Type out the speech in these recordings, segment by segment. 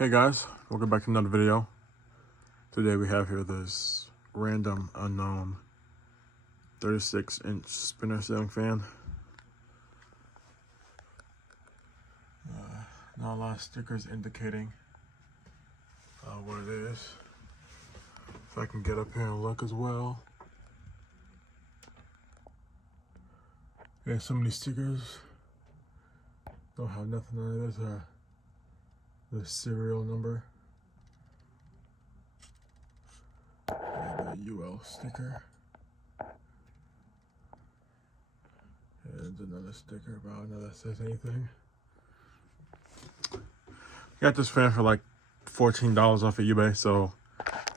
Hey guys, welcome back to another video. Today we have here this random unknown 36-inch spinner ceiling fan. Not a lot of stickers indicating what it is. If I can get up here and look as well. There's so many stickers. Don't have nothing on it. There's the serial number. And the UL sticker. And another sticker, but I don't know if that says anything. Got this fan for like $14 off of eBay, so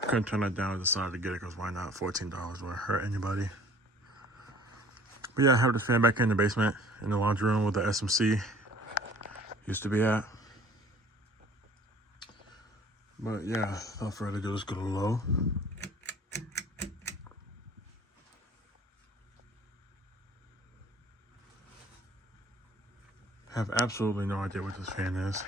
couldn't turn that down. I decided to get it because why not? $14 won't hurt anybody. But yeah, I have the fan back here in the basement in the laundry room where the SMC used to be at. But yeah, without further ado, let's go to low. Have absolutely no idea what this fan is.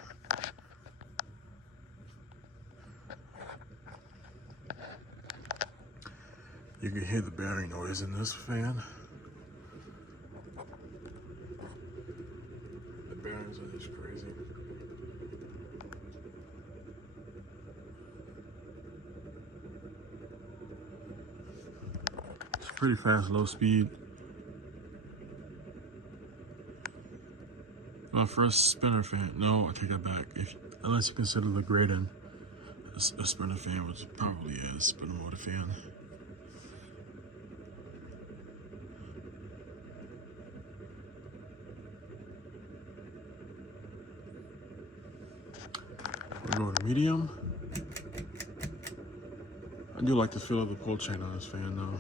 You can hear the bearing noise in this fan. The bearings are just crazy. It's pretty fast, low speed. My first spinner fan. No, I take that back. Unless you consider the Graydon a spinner fan, which probably is a spinner motor fan. We'll go to medium. I do like the feel of the pull chain on this fan though.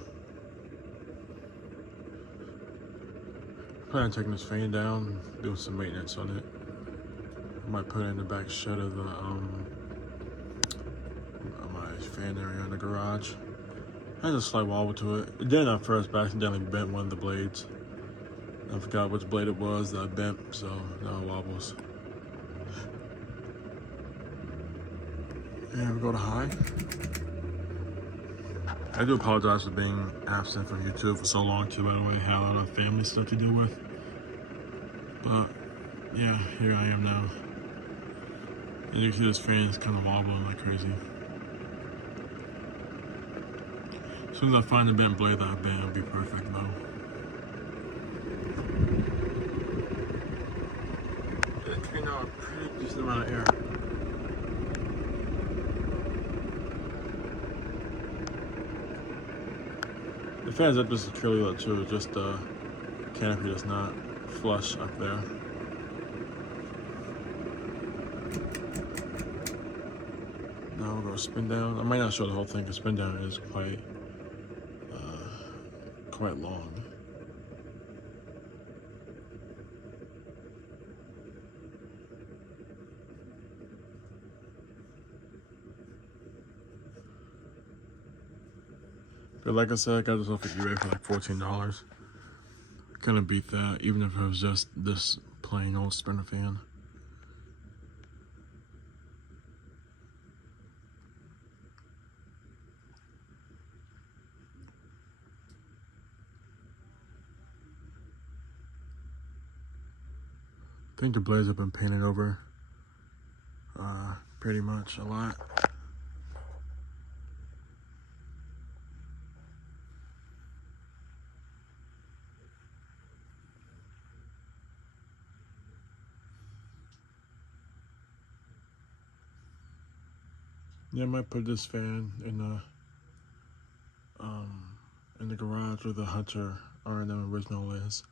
I plan on taking this fan down, doing some maintenance on it. I might put it in the back shed of the my fan area in the garage. Has a slight wobble to it. It didn't at first, but I accidentally bent one of the blades. I forgot which blade it was that I bent, so now it wobbles. And we go to high. I do apologize for being absent from YouTube for so long too, by the way. I had a lot of family stuff to deal with. But yeah, here I am now. And you can see this fan is kind of wobbling like crazy. As soon as I find the bent blade that I bent, it'll be perfect though. It's getting out a pretty decent amount of air. The fan's up just a fairly low too, just the canopy does not flush up there. Now we're gonna spin down. I might not show the whole thing because spin down is quite long. But like I said, I got this off of eBay for like $14. Couldn't beat that, even if it was just this plain old spinner fan. I think the blades have been painted over pretty much a lot. Yeah, I might put this fan in the garage where the Hunter R&M original is,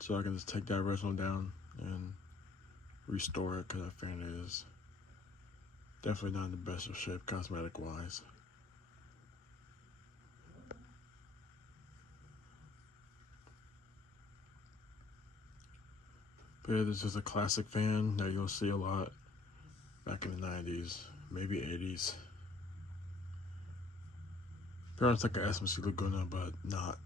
so I can just take that original down and restore it, because that fan is definitely not in the best of shape cosmetic wise. But yeah, this is a classic fan that you'll see a lot back in the 90s, maybe 80s. It's like an SMC Laguna, but not.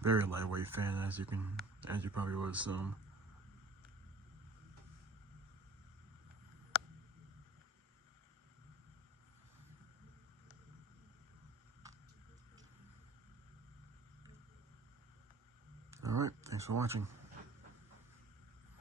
Very lightweight fan, as you probably would assume. Thanks for watching.